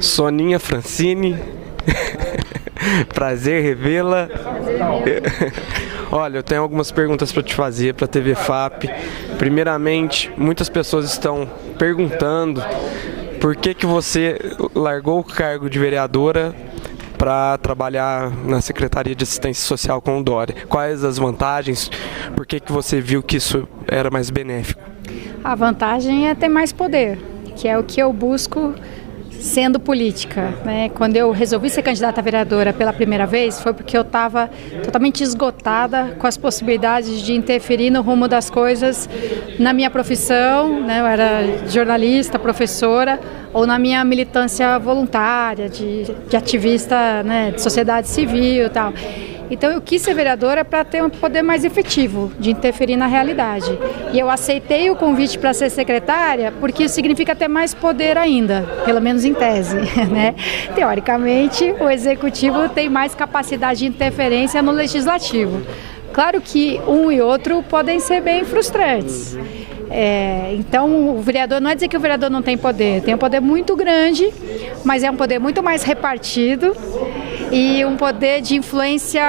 Soninha Francini, prazer revê-la. Olha, eu tenho algumas perguntas para te fazer para a TV FAP. Primeiramente, muitas pessoas estão perguntando por que você largou o cargo de vereadora para trabalhar na Secretaria de Assistência Social com o Dória. Quais as vantagens? Por que você viu que isso era mais benéfico? A vantagem é ter mais poder, que é o que eu busco sendo política, né? Quando eu resolvi ser candidata a vereadora pela primeira vez, foi porque eu estava totalmente esgotada com as possibilidades de interferir no rumo das coisas na minha profissão, né? Eu era jornalista, professora, ou na minha militância voluntária, de ativista, né, de sociedade civil e tal. Então eu quis ser vereadora para ter um poder mais efetivo de interferir na realidade. E eu aceitei o convite para ser secretária porque isso significa ter mais poder ainda, pelo menos em tese, né? Teoricamente, o executivo tem mais capacidade de interferência no legislativo. Claro que um e outro podem ser bem frustrantes. Então, o vereador, não é dizer que o vereador não tem um poder muito grande, mas é um poder muito mais repartido e um poder de influência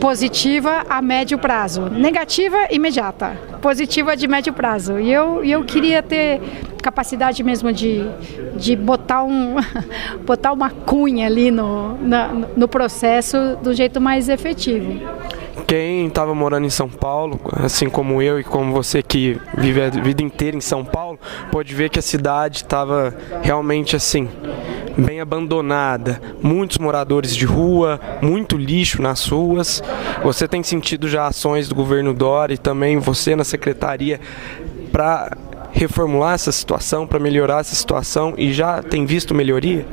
positiva a médio prazo, negativa imediata, positiva de médio prazo. E eu queria ter capacidade mesmo de botar uma cunha ali no processo do jeito mais efetivo. Quem estava morando em São Paulo, assim como eu e como você que vive a vida inteira em São Paulo, pode ver que a cidade estava realmente assim, bem abandonada. Muitos moradores de rua, muito lixo nas ruas. Você tem sentido já ações do governo Dória e também você na secretaria para reformular essa situação, para melhorar essa situação e já tem visto melhoria?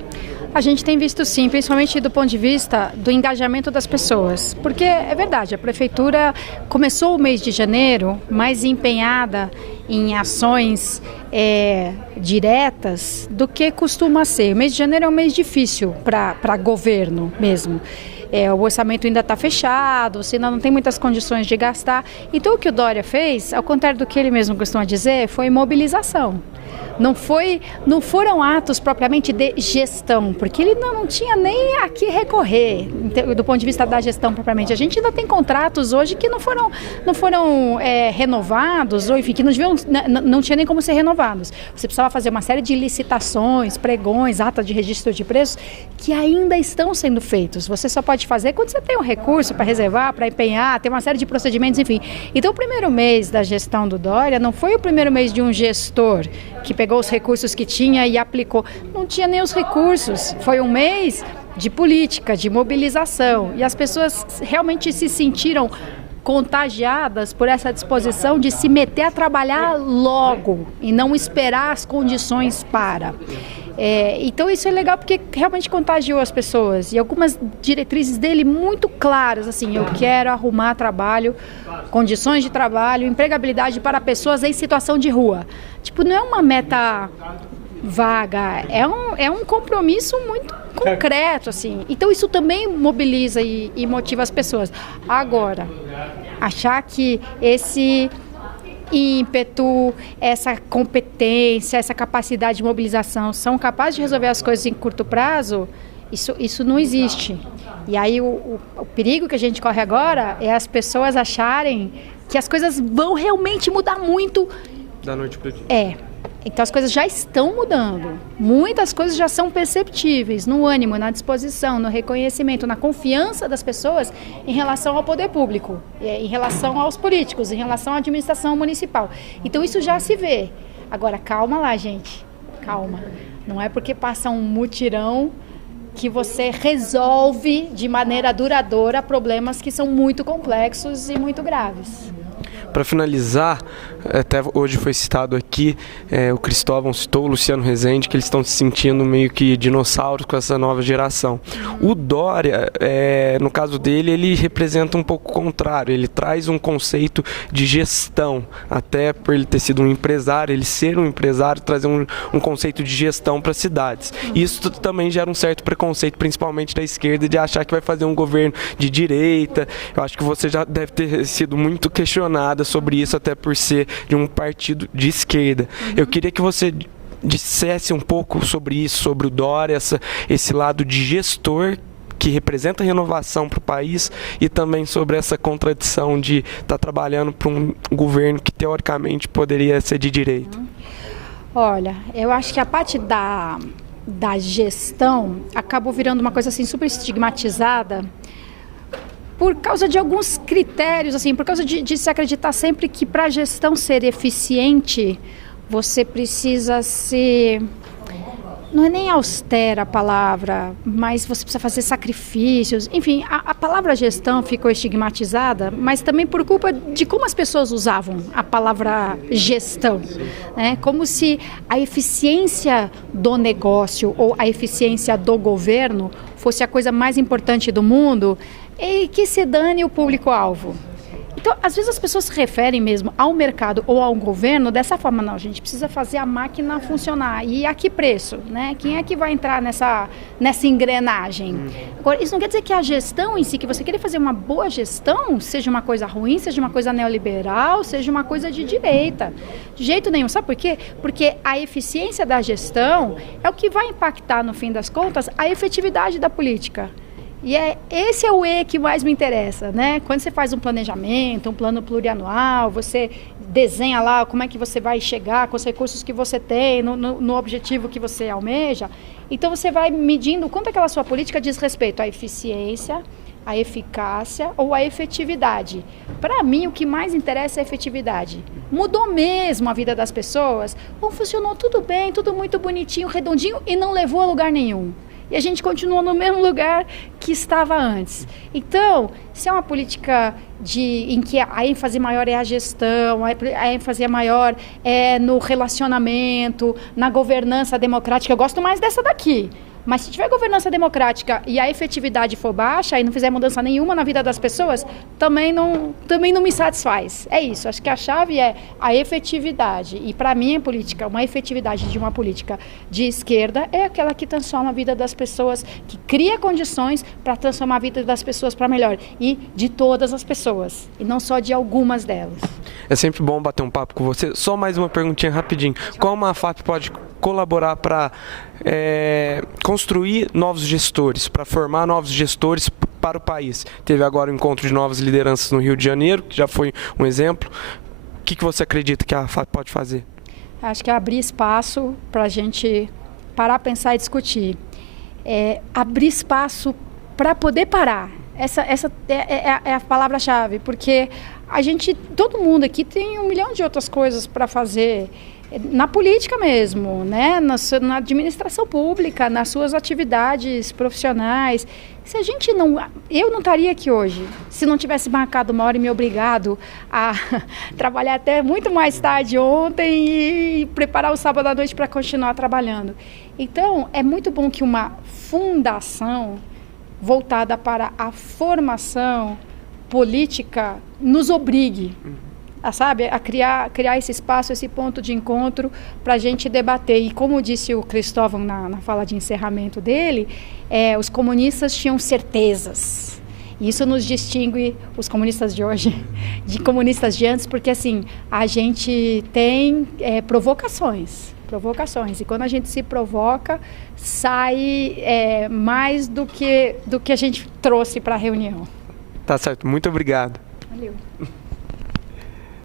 A gente tem visto sim, principalmente do ponto de vista do engajamento das pessoas, porque é verdade, a prefeitura começou o mês de janeiro mais empenhada em ações diretas do que costuma ser. O mês de janeiro é um mês difícil para governo mesmo. O orçamento ainda está fechado, você ainda não tem muitas condições de gastar. Então o que o Dória fez, ao contrário do que ele mesmo costuma dizer, foi mobilização. Não foram atos propriamente de gestão, porque ele não tinha nem a que recorrer do ponto de vista da gestão propriamente. A gente ainda tem contratos hoje que não foram renovados, ou enfim, que não tinha nem como ser renovados. Você precisava fazer uma série de licitações, pregões, ata de registro de preços, que ainda estão sendo feitos. Você só pode fazer quando você tem um recurso para reservar, para empenhar, tem uma série de procedimentos, enfim. Então, o primeiro mês da gestão do Dória não foi o primeiro mês de um gestor que pegou os recursos que tinha e aplicou. Não tinha nem os recursos. Foi um mês de política, de mobilização. E as pessoas realmente se sentiram contagiadas por essa disposição de se meter a trabalhar logo e não esperar as condições para. Então isso é legal porque realmente contagiou as pessoas e algumas diretrizes dele muito claras, assim, eu quero arrumar trabalho, condições de trabalho, empregabilidade para pessoas em situação de rua. Tipo, não é uma meta vaga, é um compromisso muito concreto, assim. Então isso também mobiliza e motiva as pessoas. Agora, achar que esse ímpeto, essa competência, essa capacidade de mobilização são capazes de resolver as coisas em curto prazo, isso não existe. E aí o perigo que a gente corre agora é as pessoas acharem que as coisas vão realmente mudar muito. Da noite para o dia. Então as coisas já estão mudando. Muitas coisas já são perceptíveis no ânimo, na disposição, no reconhecimento, na confiança das pessoas em relação ao poder público, em relação aos políticos, em relação à administração municipal. Então isso já se vê. Agora, calma lá, gente. Calma. Não é porque passa um mutirão que você resolve de maneira duradoura problemas que são muito complexos e muito graves. Para finalizar, até hoje foi citado aqui, o Cristóvão citou, o Luciano Rezende, que eles estão se sentindo meio que dinossauros com essa nova geração. O Dória, no caso dele, ele representa um pouco o contrário, ele traz um conceito de gestão, até por ele ter sido um empresário, ele ser um empresário, trazer um conceito de gestão para as cidades. Isso também gera um certo preconceito, principalmente da esquerda, de achar que vai fazer um governo de direita. Eu acho que você já deve ter sido muito questionada sobre isso, até por ser de um partido de esquerda. Eu queria que você dissesse um pouco sobre isso, sobre o Dória, esse lado de gestor que representa a renovação para o país e também sobre essa contradição de estar trabalhando para um governo que teoricamente poderia ser de direita. Olha, eu acho que a parte da gestão acabou virando uma coisa assim super estigmatizada por causa de alguns critérios, assim, por causa de se acreditar sempre que para a gestão ser eficiente, você precisa ser, não é nem austera a palavra, mas você precisa fazer sacrifícios. Enfim, a palavra gestão ficou estigmatizada, mas também por culpa de como as pessoas usavam a palavra gestão, né? Como se a eficiência do negócio ou a eficiência do governo fosse a coisa mais importante do mundo e que se dane o público-alvo. Então, às vezes as pessoas se referem mesmo ao mercado ou ao governo dessa forma. Não, a gente precisa fazer a máquina funcionar. E a que preço, né? Quem é que vai entrar nessa engrenagem? Agora, isso não quer dizer que a gestão em si, que você querer fazer uma boa gestão, seja uma coisa ruim, seja uma coisa neoliberal, seja uma coisa de direita. De jeito nenhum. Sabe por quê? Porque a eficiência da gestão é o que vai impactar, no fim das contas, a efetividade da política. E esse é o E que mais me interessa, né? Quando você faz um planejamento, um plano plurianual, você desenha lá como é que você vai chegar com os recursos que você tem, no objetivo que você almeja. Então, você vai medindo quanto aquela sua política diz respeito à eficiência, à eficácia ou à efetividade. Para mim, o que mais interessa é a efetividade. Mudou mesmo a vida das pessoas? Ou funcionou tudo bem, tudo muito bonitinho, redondinho e não levou a lugar nenhum? E a gente continua no mesmo lugar que estava antes. Então, se é uma política em que a ênfase maior é a gestão, a ênfase maior é no relacionamento, na governança democrática, eu gosto mais dessa daqui. Mas se tiver governança democrática e a efetividade for baixa e não fizer mudança nenhuma na vida das pessoas, também não me satisfaz. É isso, acho que a chave é a efetividade. E para mim, a política, uma efetividade de uma política de esquerda é aquela que transforma a vida das pessoas, que cria condições para transformar a vida das pessoas para melhor. E de todas as pessoas, e não só de algumas delas. É sempre bom bater um papo com você. Só mais uma perguntinha rapidinho. Como a FAP pode colaborar para construir novos gestores, para formar novos gestores para o país? Teve agora o encontro de novas lideranças no Rio de Janeiro, que já foi um exemplo. O que você acredita que a FAP pode fazer? Acho que é abrir espaço para a gente parar, pensar e discutir. Abrir espaço para poder parar. Essa é a palavra-chave, porque todo mundo aqui tem 1 milhão de outras coisas para fazer, na política mesmo, né? Na administração pública, nas suas atividades profissionais. Se a gente eu não estaria aqui hoje, se não tivesse marcado uma hora e me obrigado a trabalhar até muito mais tarde ontem e preparar o sábado à noite para continuar trabalhando. Então, é muito bom que uma fundação voltada para a formação política nos obrigue a criar esse espaço, esse ponto de encontro para a gente debater. E como disse o Cristóvão na fala de encerramento dele, os comunistas tinham certezas. E isso nos distingue, os comunistas de hoje, de comunistas de antes, porque assim, a gente tem provocações. E quando a gente se provoca, sai mais do que a gente trouxe para a reunião. Tá certo, muito obrigado. Valeu.